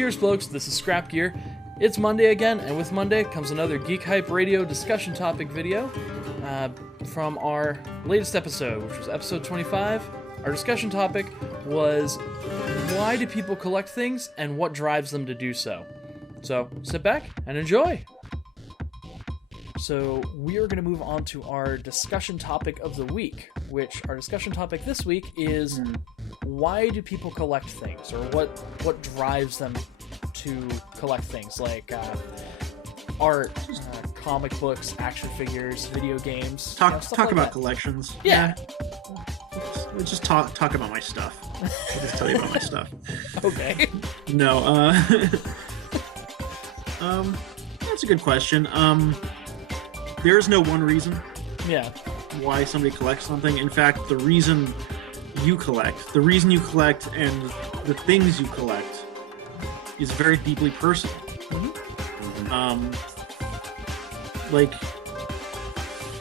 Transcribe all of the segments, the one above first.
Cheers, blokes. This is Scrap Gear. It's Monday again, and with Monday comes another Geek Hype Radio discussion topic video from our latest episode, which was episode 25. Our discussion topic was, why do people collect things, and what drives them to do so? So, sit back and enjoy! So, we are going to move on to our discussion topic of the week, which our discussion topic this week is, why do people collect things, or what drives them to collect things, like art, comic books, action figures, video games. Talk like about that. collections. Yeah. Let's just talk about my stuff. I'll just tell you about my stuff. Okay. No, that's a good question. There is no one reason why somebody collects something. In fact, the reason you collect and the things you collect is very deeply personal. Like,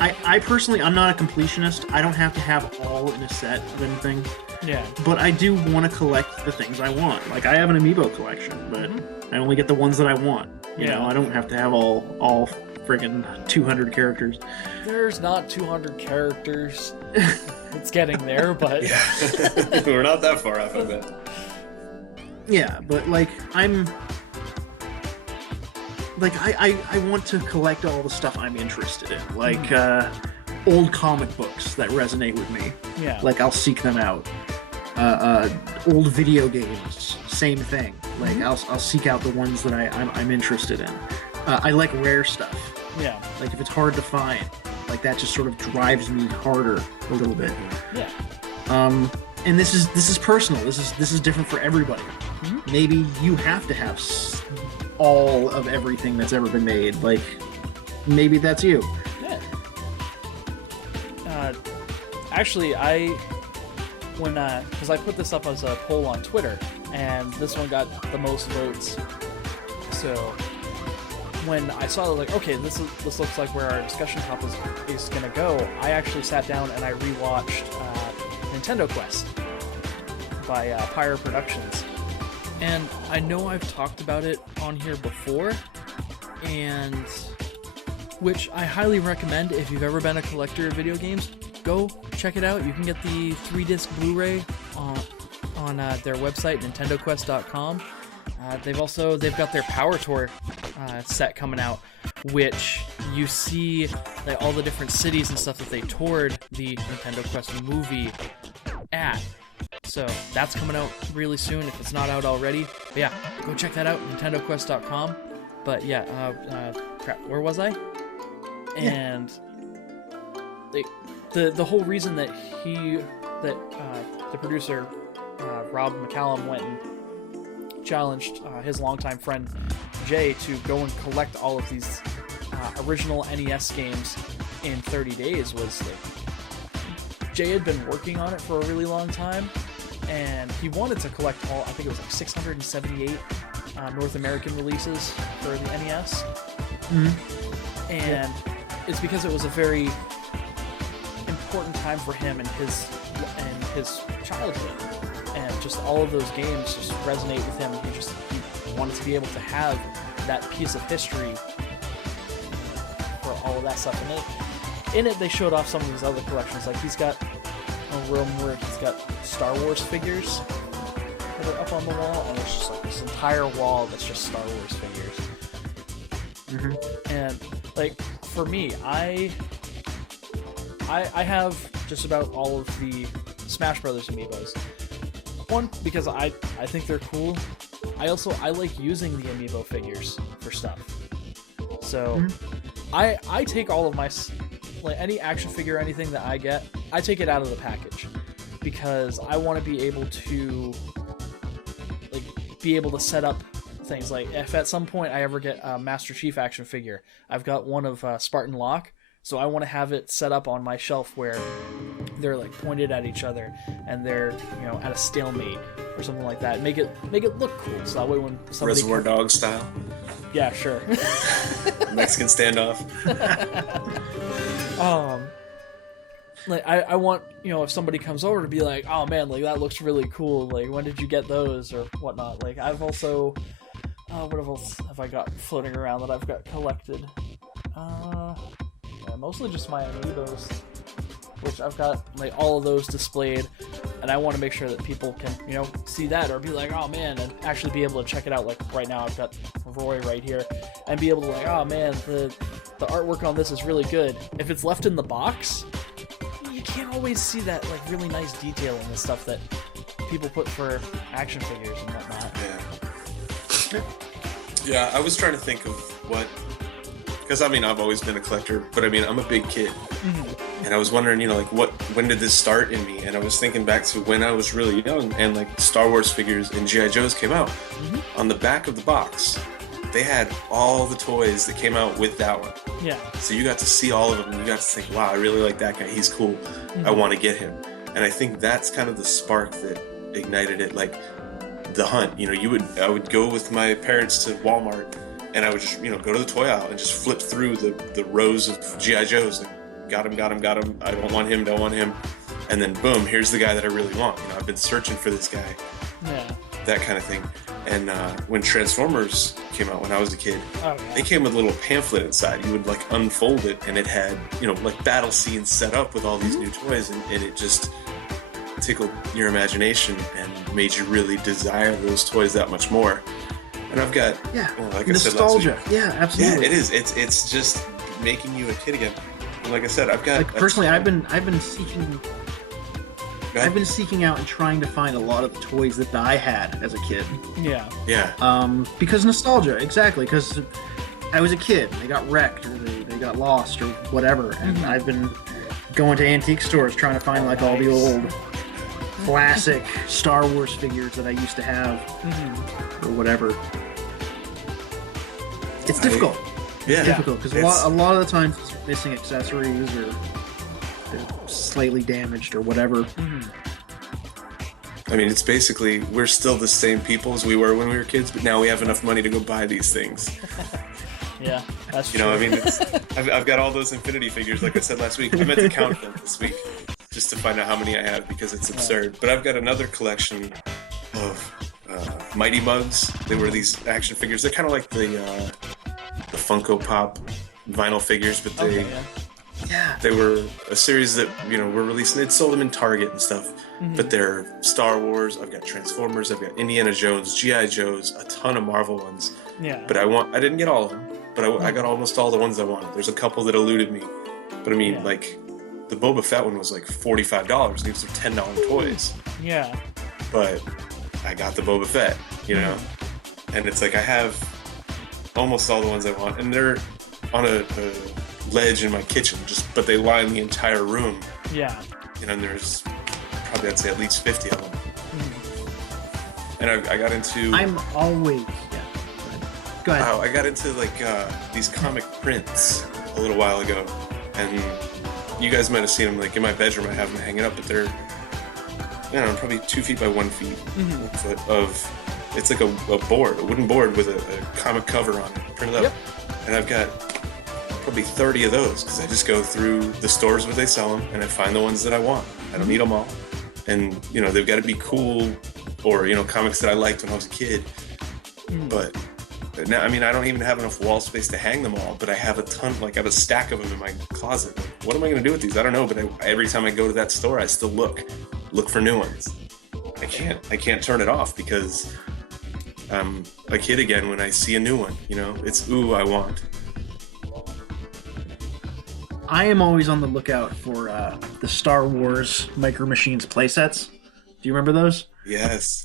I personally, I'm not a completionist. I don't have to have all in a set of anything. Yeah. But I do want to collect the things I want. Like, I have an amiibo collection, but I only get the ones that I want. You know, I don't have to have all friggin' 200 characters. There's not 200 characters. It's getting there, but... Yeah. We're not that far off of it. Yeah, but, like, I want to collect all the stuff I'm interested in. Like, old comic books that resonate with me. Yeah. Like, I'll seek them out. Old video games, same thing. Like, I'll seek out the ones that I'm interested in. I like rare stuff. Yeah. Like, if it's hard to find, like, that just sort of drives me harder a little bit. Yeah. And this is personal. This is different for everybody. Maybe you have to have all of everything that's ever been made. Like, maybe that's you. Yeah. Actually, because I put this up as a poll on Twitter, and this one got the most votes. So when I saw, like, okay, this looks like where our discussion topic is going to go, I actually sat down and I rewatched Nintendo Quest by Pyre Productions. And I know I've talked about it on here before, and which I highly recommend if you've ever been a collector of video games. Go check it out. You can get the 3-disc Blu-ray on their website, nintendoquest.com. They've got their Power Tour set coming out, which you see like all the different cities and stuff that they toured the Nintendo Quest movie at. So that's coming out really soon if it's not out already. But yeah, go check that out, nintendoquest.com. But yeah, crap, where was I? And the whole reason that the producer Rob McCallum went and challenged his longtime friend Jay to go and collect all of these original NES games in 30 days was that Jay had been working on it for a really long time, and he wanted to collect all, I think it was like 678 North American releases for the NES. And it's because it was a very important time for him in his childhood, and just all of those games just resonate with him. He wanted to be able to have that piece of history for all of that stuff. And in it they showed off some of his other collections. Like, he's got a room where he's got Star Wars figures that are up on the wall, and it's just like this entire wall that's just Star Wars figures. And like, for me, I have just about all of the Smash Brothers amiibos. One, because I think they're cool. I like using the amiibo figures for stuff. So I take all of my, like, any action figure or anything that I get, I take it out of the package, because I want to be able to set up things. Like, if at some point I ever get a Master Chief action figure, I've got one of Spartan Locke, so I want to have it set up on my shelf where they're like pointed at each other and they're, you know, at a stalemate or something like that. Make it look cool, so that way when somebody Reservoir Dog style. Yeah, sure. Mexican standoff. Like, I want, you know, if somebody comes over to be like, oh man, like, that looks really cool, like, when did you get those or whatnot. Like, I've also What else have I got floating around that I've got collected? Mostly just my amiibos, which I've got like all of those displayed, and I want to make sure that people can, see that or be like, oh man, and actually be able to check it out. Like right now, I've got Roy right here, and be able to like, oh man, the artwork on this is really good. If it's left in the box, you can't always see that like really nice detailing and stuff that people put for action figures and whatnot. Yeah, I was trying to think of what, because I mean I've always been a collector, but I mean I'm a big kid, and I was wondering, when did this start in me? And I was thinking back to when I was really young, and like Star Wars figures and G.I. Joes came out. On the back of the box, they had all the toys that came out with that one. Yeah. So you got to see all of them, and you got to think, wow, I really like that guy. He's cool. I want to get him. And I think that's kind of the spark that ignited it, like the hunt. I would go with my parents to Walmart, and I would just, go to the toy aisle and just flip through the rows of G.I. Joes. Like, got him. I don't want him. And then boom, here's the guy that I really want. I've been searching for this guy. Yeah. That kind of thing. And when Transformers came out when I was a kid, they came with a little pamphlet inside. You would like unfold it, and it had, like battle scenes set up with all these new toys, and it just tickled your imagination and made you really desire those toys that much more. And I've got, like nostalgia. I said last week, yeah, absolutely. Yeah, it is. It's just making you a kid again. And like I said, I've got personally, I've been seeking out and trying to find a lot of the toys that I had as a kid. Yeah. Because nostalgia, exactly. Because I was a kid, and they got wrecked, or they got lost, or whatever. And I've been going to antique stores trying to find all the old classic Star Wars figures that I used to have, or whatever. It's difficult. It's difficult because a lot of the times it's missing accessories, or they're slightly damaged, or whatever. I mean, it's basically, we're still the same people as we were when we were kids, but now we have enough money to go buy these things. Yeah, that's true. I mean, I've got all those Infinity figures, like I said last week. I meant to count them this week just to find out how many I have, because it's absurd. But I've got another collection of Mighty Mugs. They were these action figures. They're kind of like the Funko Pop vinyl figures, but they were a series that were released, and they'd sold them in Target and stuff. But they're Star Wars. I've got Transformers. I've got Indiana Jones, G.I. Joes, a ton of Marvel ones. Yeah. But I didn't get all of them. But I got almost all the ones I wanted. There's a couple that eluded me. But I mean, like, the Boba Fett one was like $45. These are $10 toys. Yeah. But I got the Boba Fett, And it's like I have almost all the ones I want. And they're on a ledge in my kitchen, but they line the entire room. Yeah. And there's probably, I'd say, at least 50 of them. And I got into... I'm always... Go ahead. I got into these comic prints a little while ago, and you guys might have seen them. Like in my bedroom, I have them hanging up, but they're, probably 2 feet by 1 feet of. It's like a wooden board with a comic cover on it, printed up, and I've got probably 30 of those because I just go through the stores where they sell them, and I find the ones that I want. I don't need them all, and they've got to be cool, or comics that I liked when I was a kid, but. Now, I mean, I don't even have enough wall space to hang them all, but I have a ton, I have a stack of them in my closet. What am I going to do with these? I don't know, but every time I go to that store, I still look for new ones. I can't turn it off because I'm a kid again when I see a new one, it's, ooh, I want. I am always on the lookout for the Star Wars Micro Machines playsets. Do you remember those? Yes.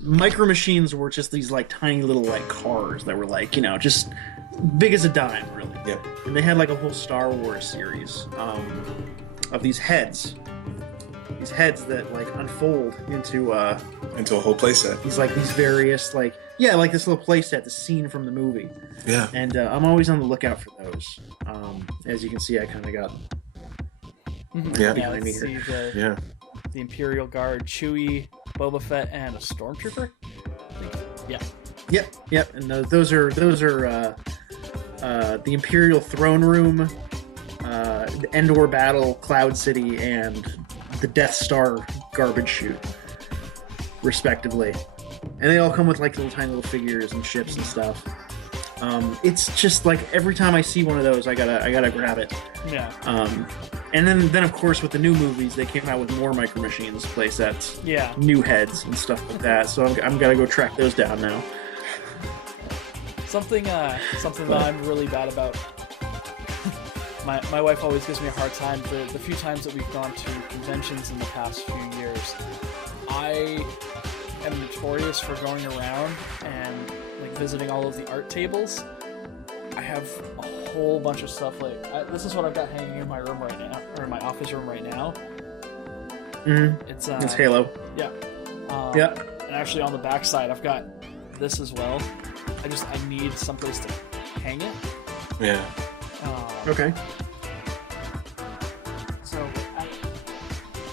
Micro Machines were just these tiny little cars that were just big as a dime, really. Yep. And they had a whole Star Wars series of these heads. These heads that unfold into a whole playset. These various this little playset, the scene from the movie. Yeah. And I'm always on the lookout for those. As you can see, I kind of got behind me here. The Imperial Guard, Chewie, Boba Fett, and a Stormtrooper. Yep. And those are the Imperial Throne Room, the Endor Battle, Cloud City, and the Death Star garbage chute, respectively. and they all come with like little tiny little figures and ships and stuff. It's just like every time I see one of those, I gotta grab it. Yeah. And then of course with the new movies, they came out with more Micro Machines playsets. Yeah. New heads and stuff like that. So I'm gonna go track those down now. Something that I'm really bad about. My wife always gives me a hard time. The few times that we've gone to conventions in the past few years, I am notorious for going around and like visiting all of the art tables. I have a whole bunch of stuff. This is what I've got hanging in my room right now, or in my office room right now. Mm-hmm. It's Halo. Yeah. Yeah. And actually, on the back side, I've got this as well. I need someplace to hang it. Yeah. Okay. So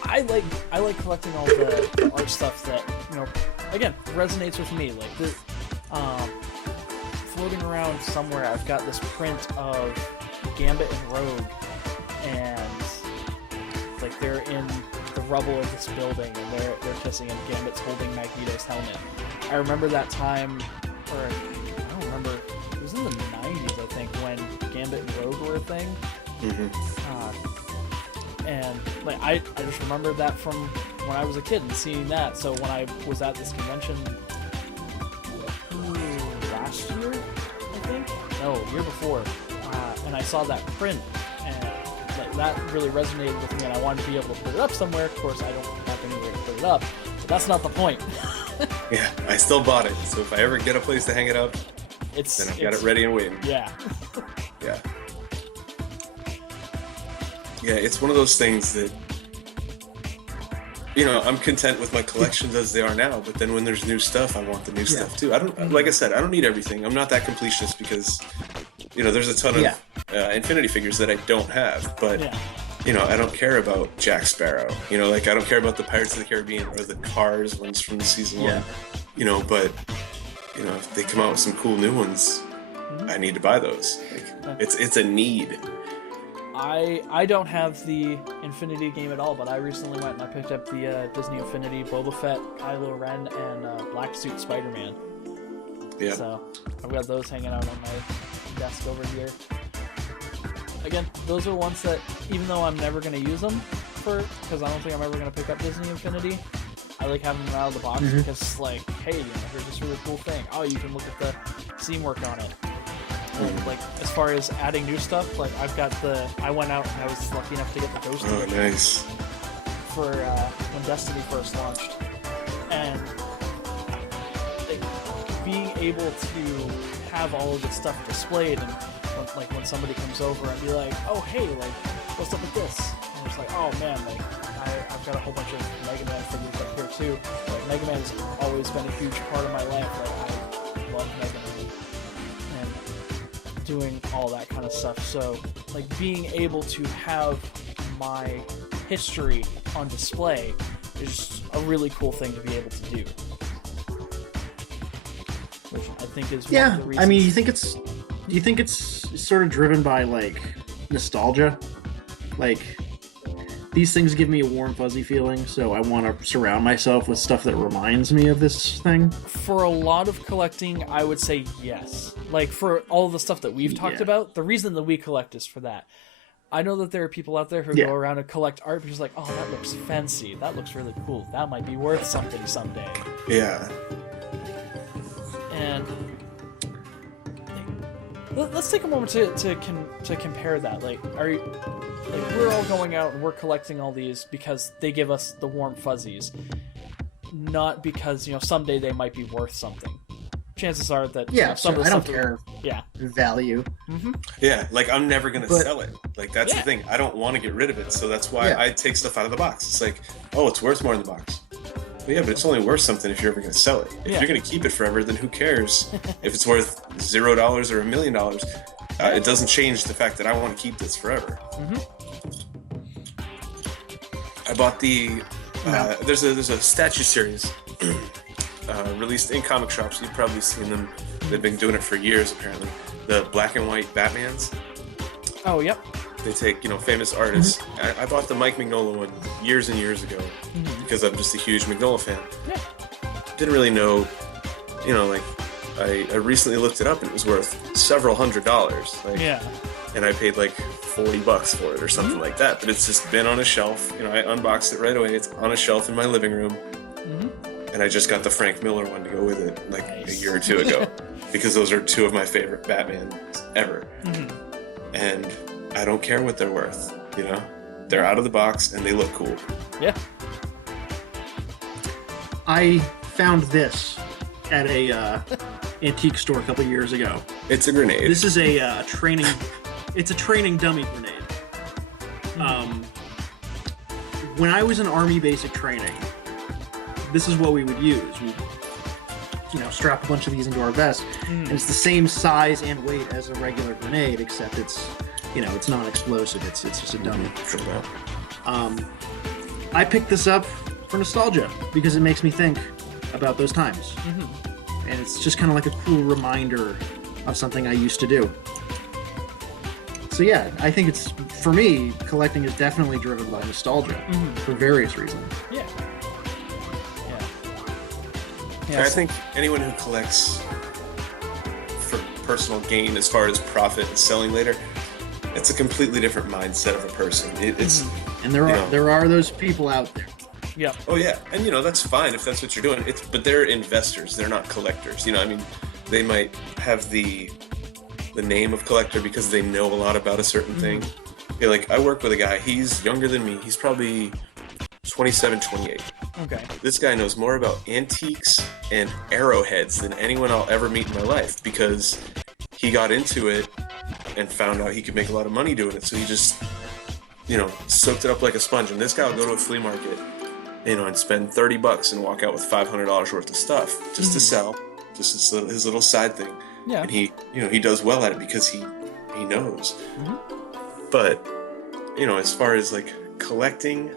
I like collecting all the art stuff that, again, resonates with me. Like the floating around somewhere, I've got this print of Gambit and Rogue, and like they're in the rubble of this building, and they're kissing, and Gambit's holding Magneto's helmet. I remember that time, or I don't remember. It was in the 90s, I think, when Gambit and Rogue were a thing. And like I just remember that from when I was a kid and seeing that. So when I was at this convention last year, I think, no, year before, and I saw that print, and like that really resonated with me, and I wanted to be able to put it up somewhere. Of course, I don't have anywhere to put it up, but that's not the point. Yeah, I still bought it, so if I ever get a place to hang it up, then I've got it ready and waiting. Yeah. Yeah. Yeah, it's one of those things that, I'm content with my collections as they are now, but then when there's new stuff, I want the new stuff too. Like I said, I don't need everything. I'm not that completionist because, there's a ton of Infinity figures that I don't have, but, I don't care about Jack Sparrow. I don't care about the Pirates of the Caribbean or the Cars ones from the season one, but, if they come out with some cool new ones, I need to buy those. It's a need. I don't have the Infinity game at all, but I recently went and I picked up the Disney Infinity Boba Fett, Kylo Ren, and Black Suit Spider-Man. Yeah. So I've got those hanging out on my desk over here. Again, those are ones that, even though I'm never going to use them because I don't think I'm ever going to pick up Disney Infinity, I like having them out of the box because, like, hey, here's this really cool thing. Oh, you can look at the seam work on it. And, like, as far as adding new stuff, like, I went out and I was lucky enough to get the Ghost Edition. Oh, nice. For when Destiny first launched. And like, being able to have all of this stuff displayed, and when somebody comes over and be like, oh, hey, like, what's up with this? And it's like, oh, man, like, I've got a whole bunch of Mega Man figures up here, too. Like, Mega Man's always been a huge part of my life. Like, I love Mega Man. Doing all that kind of stuff, so like being able to have my history on display is a really cool thing to be able to do, which I think is one of the reasons. I mean, do you think it's sort of driven by like nostalgia? Like, these things give me a warm fuzzy feeling, so I want to surround myself with stuff that reminds me of this thing. For a lot of collecting, I would say yes. Like, for all the stuff that we've talked about, the reason that we collect is for that. I know that there are people out there who go around and collect art because, like, oh, that looks fancy. That looks really cool. That might be worth something someday. Yeah. And let's take a moment to compare that. Like, we're all going out and we're collecting all these because they give us the warm fuzzies, not because someday they might be worth something. Chances are that some of the I don't stuff care. Value. Mm-hmm. Yeah, like I'm never gonna sell it. Like that's the thing. I don't want to get rid of it, so that's why I take stuff out of the box. It's like, oh, it's worth more in the box. But yeah, but it's only worth something if you're ever gonna sell it. If you're gonna keep it forever, then who cares if it's worth $0 or $1 million? It doesn't change the fact that I want to keep this forever. I bought the there's a statue series released in comic shops. You've probably seen them. They've been doing it for years, apparently. The black and white Batmans. Oh, yep. They take, famous artists. I bought the Mike Mignola one years and years ago because I'm just a huge Mignola fan. Yeah. Didn't really know you know, like I recently looked it up and it was worth several $100s. Like, yeah. And I paid like $40 for it or something like that. But it's just been on a shelf. You know, I unboxed it right away. It's on a shelf in my living room. And I just got the Frank Miller one to go with it like a year or two ago. Because those are two of my favorite Batman ever. And I don't care what they're worth, you know? They're out of the box and they look cool. Yeah. I found this at a antique store a couple years ago. It's a grenade. This is a training... It's a training dummy grenade. When I was in Army basic training, this is what we would use. We'd, you know, strap a bunch of these into our vest, and it's the same size and weight as a regular grenade, except it's, you know, it's non-explosive. It's just a dummy. I picked this up for nostalgia because it makes me think about those times, and it's just kind of like a cool reminder of something I used to do. So yeah, I think it's, for me, collecting is definitely driven by nostalgia for various reasons. Yeah. I think anyone who collects for personal gain as far as profit and selling later, it's a completely different mindset of a person. It's and there are those people out there. Yeah. Oh yeah, and you know that's fine if that's what you're doing. But they're investors. They're not collectors. You know, I mean, they might have the name of collector because they know a lot about a certain thing. Yeah, like I work with a guy. He's younger than me. He's probably 27, 28. Okay. This guy knows more about antiques and arrowheads than anyone I'll ever meet in my life because he got into it and found out he could make a lot of money doing it. So he just, you know, soaked it up like a sponge. And this guy will go to a flea market, you know, and spend $30 and walk out with $500 worth of stuff just to sell, just his little side thing. Yeah. And he, you know, he does well at it because he knows. But, you know, as far as like collecting,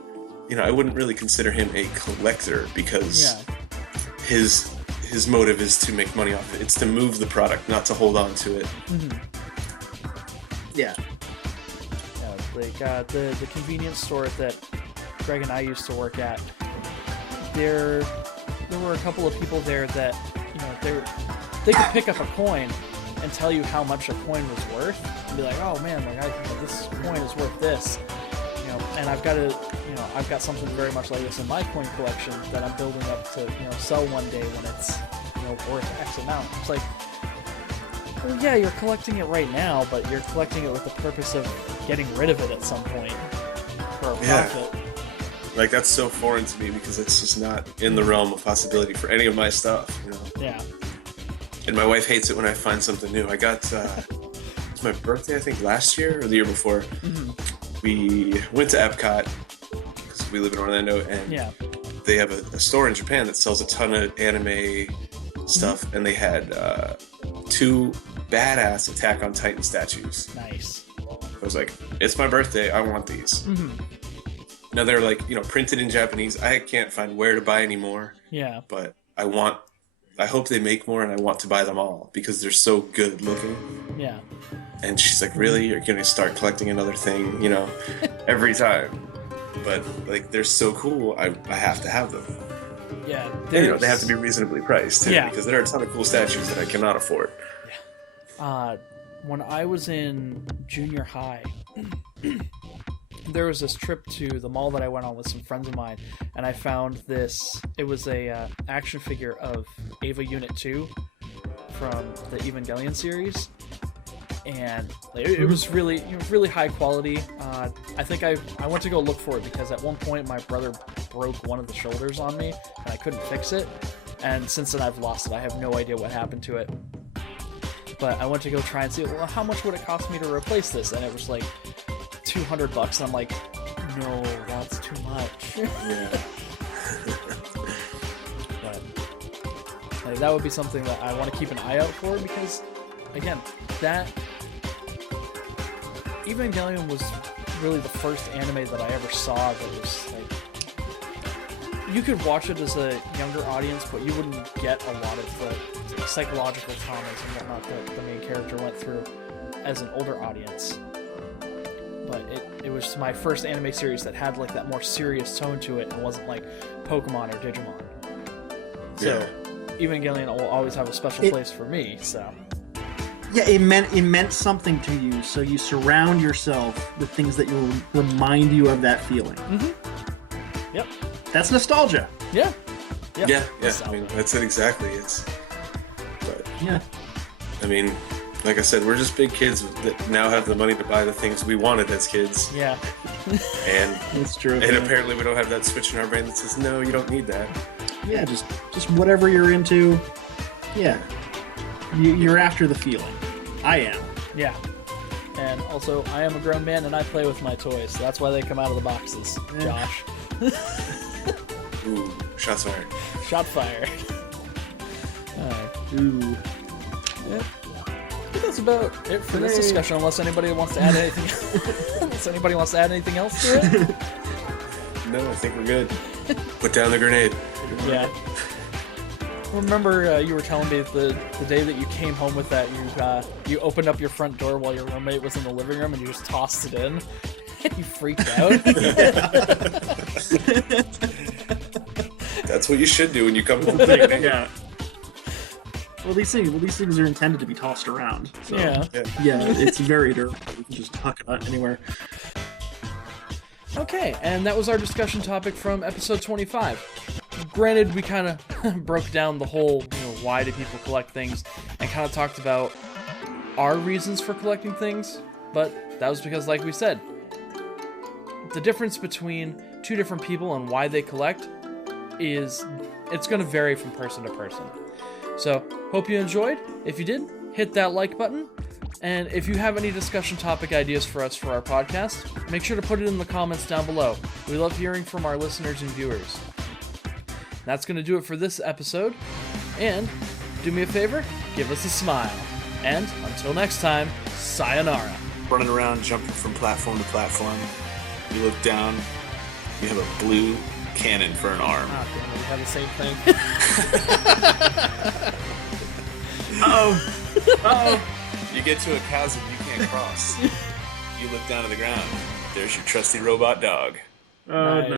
you know, I wouldn't really consider him a collector because his motive is to make money off it. It's to move the product, not to hold on to it. Yeah, like the convenience store that Greg and I used to work at, there were a couple of people there that, you know, they could pick up a coin and tell you how much a coin was worth and be like, oh man, like this coin is worth this, you know, and I've got something very much like this in my coin collection that I'm building up to, you know, sell one day when it's, you know, worth X amount. It's like, well, yeah, you're collecting it right now, but you're collecting it with the purpose of getting rid of it at some point for a profit. Like that's so foreign to me because it's just not in the realm of possibility for any of my stuff, you know. Yeah. And my wife hates it when I find something new. I got, it was my birthday, I think, last year or the year before. We went to Epcot, because we live in Orlando, and they have a store in Japan that sells a ton of anime stuff, and they had 2 badass Attack on Titan statues. Nice. I was like, it's my birthday, I want these. Now they're like, you know, printed in Japanese. I can't find where to buy anymore. Yeah. But I hope they make more, and I want to buy them all because they're so good looking. Yeah. And she's like, really? You're going to start collecting another thing, you know, every time. But, like, they're so cool, I have to have them. Yeah. And, you know, they have to be reasonably priced, too, because there are a ton of cool statues that I cannot afford. Yeah. When I was in junior high, there was this trip to the mall that I went on with some friends of mine, and I found this. It was a action figure of Ava Unit 2 from the Evangelion series, and it was really high quality. I think I went to go look for it because at one point my brother broke one of the shoulders on me, and I couldn't fix it. And since then I've lost it. I have no idea what happened to it. But I went to go try and see, well, how much would it cost me to replace this? And it was like $200, and I'm like, no, that's too much. Yeah. But that would be something that I want to keep an eye out for because, again, that Evangelion was really the first anime that I ever saw that was like, you could watch it as a younger audience, but you wouldn't get a lot of the psychological traumas and whatnot that the main character went through as an older audience. But it was my first anime series that had like that more serious tone to it and wasn't like Pokemon or Digimon. So Evangelion will always have a special place for me. So yeah, it meant something to you. So you surround yourself with things that will remind you of that feeling. Mm-hmm. Yep. That's nostalgia. Yeah. Yeah. I mean, that's it exactly. But yeah. I mean, like I said, we're just big kids that now have the money to buy the things we wanted as kids. Yeah. And that's true. And apparently we don't have that switch in our brain that says, no, you don't need that. Yeah, just whatever you're into. Yeah. You're after the feeling. I am. Yeah. And also, I am a grown man and I play with my toys. So that's why they come out of the boxes, Josh. Ooh, shots fired. Shot fired. Alright. Ooh. Yep. I think that's about it for this discussion, unless anybody wants to add anything. Unless anybody wants to add anything else to it. No, I think we're good. Put down the grenade. Yeah. Remember, you were telling me the day that you came home with that, you opened up your front door while your roommate was in the living room and you just tossed it in. You freaked out. That's what you should do when you come home. Yeah. Well, these things are intended to be tossed around. So, yeah, it's very durable. You can just tuck it out anywhere. Okay, and that was our discussion topic from episode 25. Granted, we kind of broke down the whole, why do people collect things, and kind of talked about our reasons for collecting things, but that was because, like we said, the difference between two different people and why they collect it's going to vary from person to person. So, hope you enjoyed. If you did, hit that like button. And if you have any discussion topic ideas for us for our podcast, make sure to put it in the comments down below. We love hearing from our listeners and viewers. That's going to do it for this episode. And do me a favor, give us a smile. And until next time, sayonara. Running around, jumping from platform to platform. You look down, you have a blue cannon for an arm. Ah, damn it, we have the same thing. Uh-oh. You get to a chasm you can't cross. You look down to the ground. There's your trusty robot dog. Oh, nice. no.